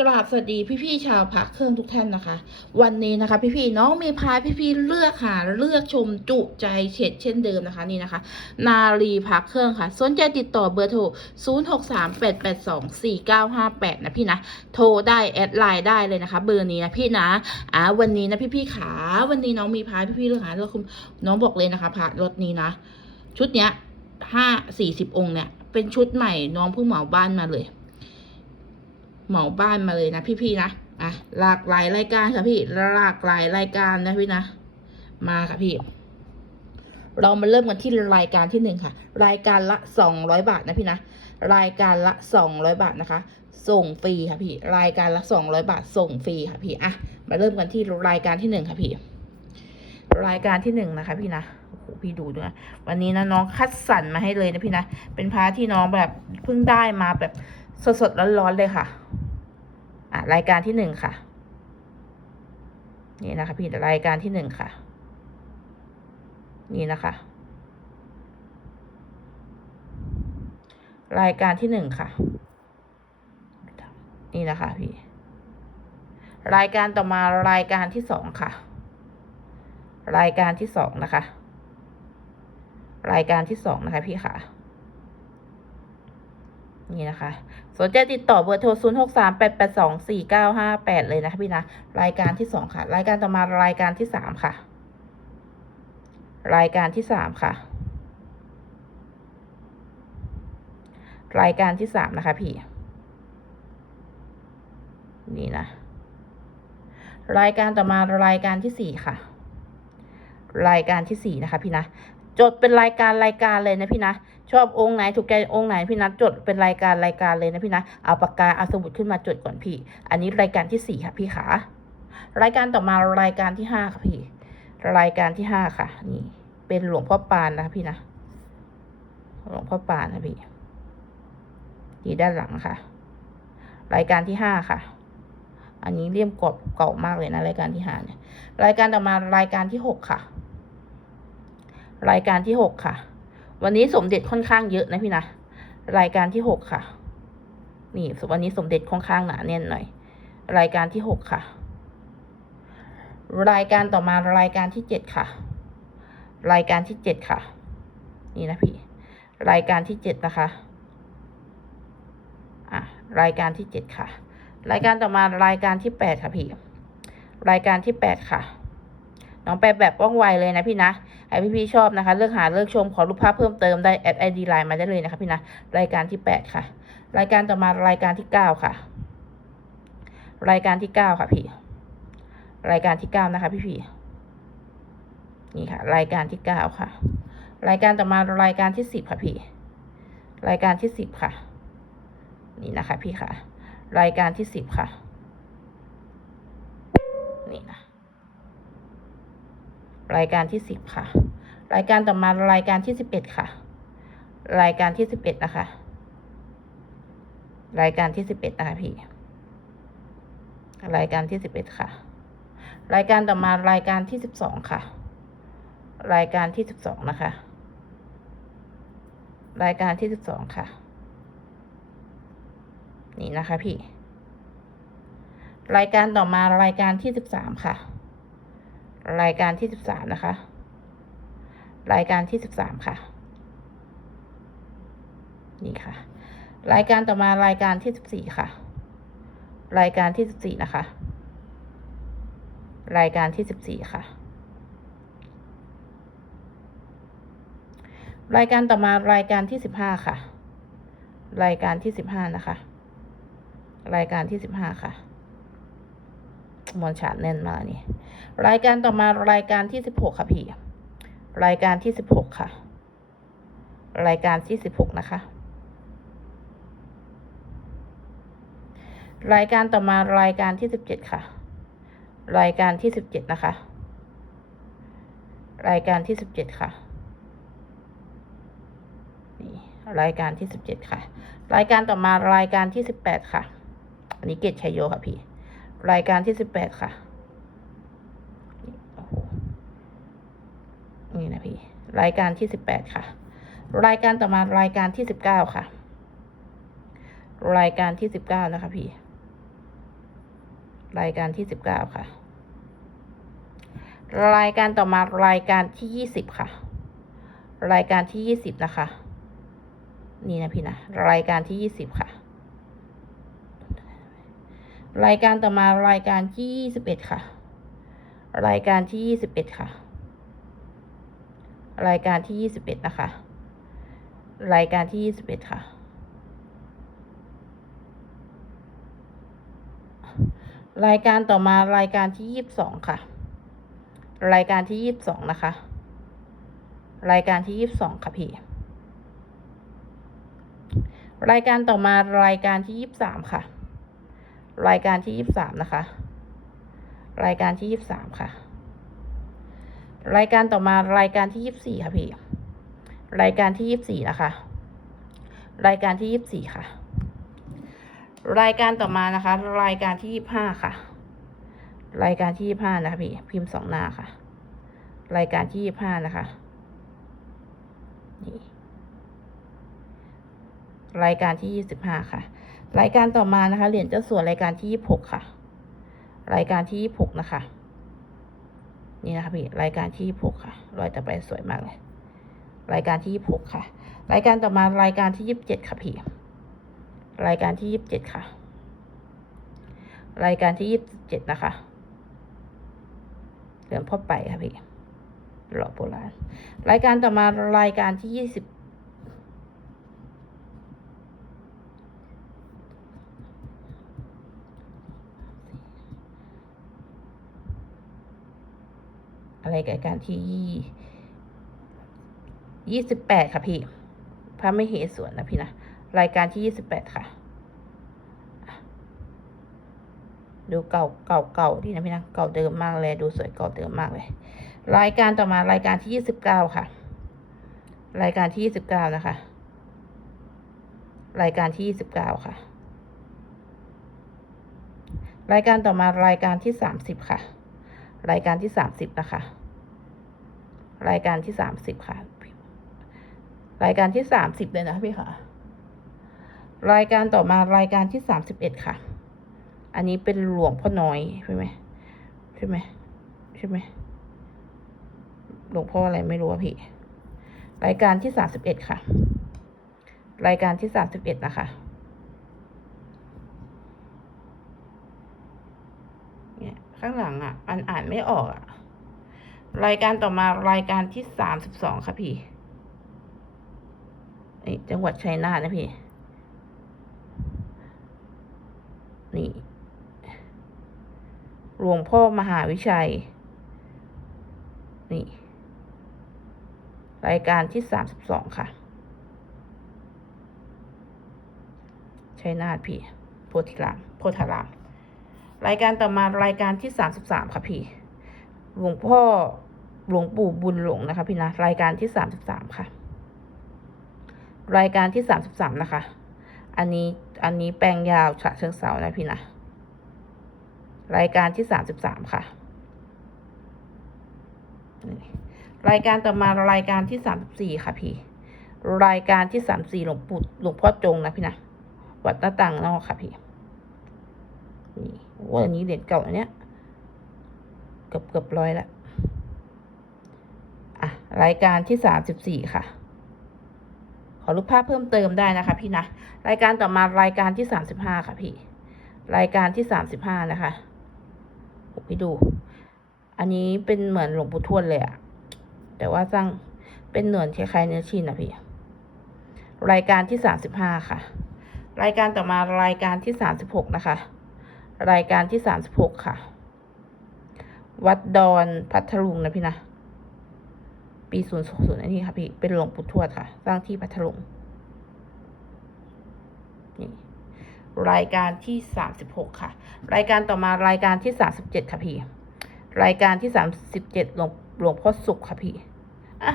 กราบสวัสดีพี่ๆชาวพักเครื่องทุกท่านนะคะ วันนี้นะคะ พี่ๆน้องมีพาพี่ๆเลือกหาเลือกชมจุใจเฉดเช่นเดิมนะคะนี่นะคะ นารีพักเครื่องค่ะสนใจติดต่อเบอร์โทร 0 6 3 8 8 2 4 9 5 8 นะพี่นะ โทรได้แอดไลน์ได้เลยนะคะ เบอร์นี้นะพี่นะอ่าวันนี้นะพี่ๆขาวันนี้น้องมีพาพี่ๆเลือกหาเลือกคุมน้องบอกเลยนะคะพารถนี้นะ ชุดเนี้ยห้าสี่สิบองค์เนี่ยเป็นชุดใหม่น้องเพิ่งเหมาบ้านมาเลย เหมาบ้านมาเลยนะพี่ๆนะอะหลากหลายรายการค่ะพี่หลากหลายรายการนะพี่นะ มาค่ะพี่ เรามาเริ่มกันที่รายการที่หนึ่งค่ะ รายการละสองร้อยบาทนะพี่นะรายการละสองร้อยบาทนะคะ ส่งฟรีค่ะพี่ รายการละสองร้อยบาทส่งฟรีค่ะพี่อะมาเริ่มกันที่รายการที่หนึ่งค่ะพี่ รายการที่หนึ่งนะคะ พี่นะโอ้โหพี่ดูด้วยวันนี้นะน้องคัดสรรมาให้เลยนะพี่นะเป็นพาที่น้องแบบเพิ่งได้มาแบบ สดๆร้อนๆเลยค่ะ อะ รายการที่หนึ่งค่ะ นี่นะคะพี่รายการที่หนึ่งค่ะ นี่นะคะ รายการที่หนึ่งค่ะ นี่นะคะพี่ รายการต่อมารายการที่สองค่ะ รายการที่สองนะคะ รายการที่สองนะคะ พี่ค่ะนี่นะคะ สนใจติดต่อเบอร์โทร 0 6 3 8 8 2 4 9 5 8 เลยนะคะพี่นะ รายการที่สองค่ะ รายการต่อมารายการที่สามค่ะ รายการที่สามค่ะ รายการที่สามนะคะพี่ นี่นะ รายการต่อมารายการที่สี่ค่ะ รายการที่สี่นะคะพี่นะ จดเป็นรายการรายการเลยนะพี่นะ ชอบองค์ไหนถูกใจองค์ไหนพี่นะจดเป็นรายการรายการเลยนะพี่นะเอาปากกาเอาสมุดขึ้นมาจดก่อนพี่ อันนี้รายการที่สี่ค่ะพี่ขารายการต่อมารายการที่ห้าค่ะพี่ รายการที่ห้าค่ะ นี่ เป็นหลวงพ่อปานนะคะพี่นะหลวงพ่อปานนะพี่นี่ด้านหลังค่ะ รายการที่ห้าค่ะ อันนี้เลี่ยมกรอบเก่ามากเลยนะ รายการที่ห้าเนี่ย รายการต่อมารายการที่หกค่ะ รายการที่หกค่ะ วันนี้สมเด็จค่อนข้างเยอะนะพี่นะ รายการที่หกค่ะ นี่วันนี้สมเด็จค่อนข้างหนาแน่นหน่อย รายการที่หกค่ะ รายการต่อมารายการที่เจ็ดค่ะ รายการที่เจ็ดค่ะ นี่นะพี่ รายการที่เจ็ดนะคะ อะ รายการที่เจ็ดค่ะ รายการต่อมารายการที่แปดค่ะพี่ รายการที่แปดค่ะ น้องแปลแบบว่องไวเลยนะพี่นะ ไอพี่พี่ๆชอบนะคะ เลือกหาเลือกชมขอรูปภาพเพิ่มเติมได้แอดไอดีไลน์มาได้เลยนะคะพี่นะรายการที่แปดค่ะ รายการต่อมารายการที่เก้าค่ะ รายการที่เก้าค่ะพี่ รายการที่เก้านะคะ พี่พี่นี่ค่ะ รายการที่เก้าค่ะ รายการต่อมารายการที่สิบค่ะพี่ รายการที่สิบค่ะ นี่นะคะ พี่ค่ะ รายการที่สิบค่ะ นี่นะ รายการที่สิบค่ะ รายการต่อมารายการที่สิบเอ็ดค่ะ รายการที่สิบเอ็ดนะคะ รายการที่สิบเอ็ดนะคะพี่รายการที่สิบเอ็ดค่ะ รายการต่อมารายการที่สิบสองค่ะ รายการที่สิบสองนะคะ รายการที่สิบสองค่ะ นี่นะคะพี่ รายการต่อมารายการที่สิบสามค่ะ รายการที่สิบสามนะคะ รายการที่สิบสามค่ะ นี่ค่ะ รายการต่อมารายการที่สิบสี่ค่ะ รายการที่สิบสี่นะคะ รายการที่สิบสี่ค่ะ รายการต่อมารายการที่สิบห้าค่ะ รายการที่สิบห้านะคะ รายการที่สิบห้าค่ะ มอนฉาดแน่นมากนี่ รายการต่อมารายการที่สิบหกค่ะพี่ รายการที่สิบหกค่ะ รายการที่สิบหกนะคะ รายการต่อมารายการที่สิบเจ็ดค่ะ รายการที่สิบเจ็ดนะคะ รายการที่สิบเจ็ดค่ะนี่รายการที่สิบเจ็ดค่ะ รายการต่อมารายการที่สิบแปดค่ะ อันนี้เกตชัยโยค่ะพี่ รายการที่สิบแปดค่ะ นี่นะพี่ รายการที่สิบแปดค่ะ รายการต่อมารายการที่สิบเก้าค่ะ รายการที่สิบเก้านะคะพี่ รายการที่สิบเก้าค่ะ รายการต่อมารายการที่ยี่สิบค่ะ รายการที่ยี่สิบนะคะ นี่นะพี่นะ รายการที่ยี่สิบค่ะ รายการต่อมารายการที่ยี่สิบเอ็ดค่ะ รายการที่ยี่สิบเอ็ดค่ะ รายการที่ยี่สิบเอ็ดนะคะ รายการที่ยี่สิบเอ็ดค่ะ รายการต่อมารายการที่ยี่สิบสองค่ะ รายการที่ยี่สิบสองนะคะ รายการที่ยี่สิบสองค่ะพี่รายการต่อมารายการที่ยี่สิบสามค่ะ รายการที่ยี่สิบสามนะคะ รายการที่ยี่สิบสามค่ะ รายการต่อมารายการที่ยี่สิบสี่ค่ะพี่รายการที่ยี่สิบสี่นะคะ รายการที่ยี่สิบสี่ค่ะ รายการต่อมานะคะ รายการที่ยี่สิบห้าค่ะ รายการที่ยี่ห้านะคะพี่พิมพ์สองหน้าค่ะ รายการที่ยี่ห้านะคะนี่ รายการที่ยี่สิบห้าค่ะ รายการต่อมานะคะ เหรียญเจ้าสัวรายการที่ยี่สิบหกค่ะ รายการที่ยี่สิบหกนะคะ นี่นะคะพี่ รายการที่ยี่สิบหกค่ะ รอยต่อไปสวยมากเลย รายการที่ยี่สิบหกค่ะ รายการต่อมารายการที่ยี่สิบเจ็ดค่ะพี่ รายการที่ยี่สิบเจ็ดค่ะ รายการที่ยี่สิบเจ็ดนะคะ เหลืองพ่อไปค่ะพี่หล่อโบราณ รายการต่อมารายการที่ยี่สิบ อะไรกับการที่ยี่ยี่สิบแปดค่ะพี่ พระไม่เหสวนนะพี่นะ รายการที่ยี่สิบแปดค่ะ ดูเก่าเก่าเก่าที่นะพี่นะ เก่าเดิมมากเลย ดูสวยเก่าเดิมมากเลย รายการต่อมารายการที่ยี่สิบเก้าค่ะ รายการที่ยี่สิบเก้านะคะ รายการที่ยี่สิบเก้าค่ะ รายการต่อมารายการที่สามสิบค่ะ รายการที่สามสิบนะคะ รายการที่สามสิบค่ะ รายการที่สามสิบเลยนะพี่ค่ะ รายการต่อมารายการที่สามสิบเอ็ดค่ะ อันนี้เป็นหลวงพ่อน้อยใช่ไหมใช่ไหมใช่ไหมหลวงพ่ออะไรไม่รู้อะพี่ รายการที่สามสิบเอ็ดค่ะ รายการที่สามสิบเอ็ดนะคะ เนี่ย ข้างหลังอะอันอ่านไม่ออกอะ รายการต่อมารายการที่สามสิบสองค่ะพี่ไอจังหวัดชัยนาทนะพี่ นี่หลวงพ่อมหาวิชัย นี่ รายการที่สามสิบสองค่ะ ชัยนาทพี่โพธิรามโพธาราม รายการต่อมารายการที่สามสิบสามค่ะพี่ หลวงพ่อหลวงปู่บุญหลงนะคะ พี่นะ รายการที่สามสิบสามค่ะ รายการที่สามสิบสามนะคะ อันนี้อันนี้แปลงยาวฉะเชิงเสานะพี่นะ รายการที่สามสิบสามค่ะ รายการต่อมารายการที่สามสิบสี่ค่ะพี่ รายการที่สามสี่หลวงปู่หลวงพ่อจงนะพี่นะ วัดหน้าต่างนอกค่ะพี่ นี่ว่าอันนี้เหรียญเก่าอันเนี้ยเกือบเกือบร้อยละอะรายการที่สามสิบสี่ค่ะ ขอรูปภาพเพิ่มเติมได้นะคะ พี่นะรายการต่อมารายการที่สามสิบห้าค่ะพี่ รายการที่สามสิบห้านะคะพี่ดู อันนี้เป็นเหมือนหลวงปู่ทวดเลยอะแต่ว่าสร้างเป็นเหนือนคล้ายๆเนื้อชินนะพี่ รายการที่สามสิบห้าค่ะ รายการต่อมารายการที่สามสิบหกนะคะ รายการที่สามสิบหกค่ะ วัดดอนพัทลุงนะพี่นะ ปีศูนย์ศูนย์อันนี้ค่ะพี่ เป็นหลวงปู่ทวดค่ะ สร้างที่พัทลุง นี่รายการที่สามสิบหกค่ะ รายการต่อมารายการที่สามสิบเจ็ดค่ะพี่ รายการที่สามสิบเจ็ดหลวงหลวงพ่อสุขค่ะพี่ อะ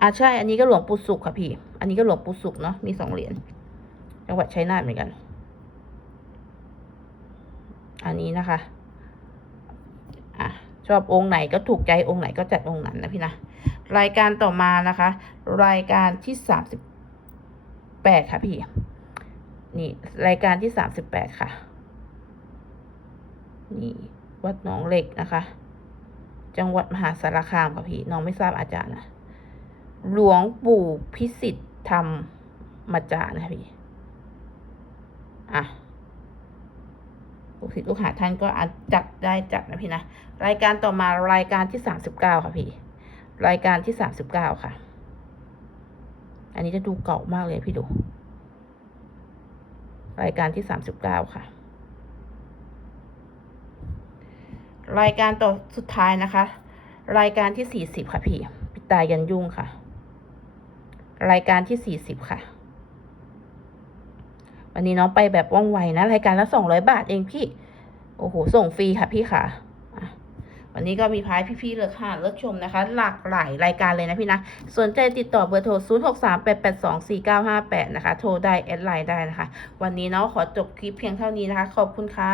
อะใช่ อันนี้ก็หลวงปู่สุขค่ะพี่ อันนี้ก็หลวงปู่สุขเนาะ มีสองเหรียญ จังหวัดชัยนาทเหมือนกัน อันนี้นะคะอะชอบองค์ไหนก็ถูกใจองค์ไหนก็จัดองค์นั้นนะพี่นะรายการต่อมานะคะ รายการที่สามสิบแปดค่ะพี่นี่รายการที่สามสิบแปดค่ะ นี่วัดหนองเหล็กนะคะ จังหวัดมหาสารคามค่ะพี่น้องไม่ทราบอาจารย์นะหลวงปู่พิสิทธิ์ธรรมมาจานะพี่อะ ลูกศิษย์ลูกหาท่านก็อาจจัดได้จัดนะพี่นะ รายการต่อมารายการที่สามสิบเก้าค่ะพี่ รายการที่สามสิบเก้าค่ะ อันนี้จะดูเก่ามากเลยพี่ดู รายการที่สามสิบเก้าค่ะ รายการต่อสุดท้ายนะคะ รายการที่สี่สิบค่ะพี่ปิตายันยุ่งค่ะ รายการที่สี่สิบค่ะ อันนี้น้องไปแบบว่องไวนะ รายการละสองร้อยบาทเองพี่ โอ้โห ส่งฟรีค่ะพี่ค่ะ วันนี้ก็มีพายพี่ๆเลือกหาเลือกชมนะคะ หลากหลายรายการเลยนะพี่นะ สนใจติดต่อเบอร์โทร 0 6 3 8 8 2 4 9 5 8 นะคะ โทรได้แอดไลน์ได้นะคะ วันนี้เนาะขอจบคลิปเพียงเท่านี้นะคะ ขอบคุณค่ะ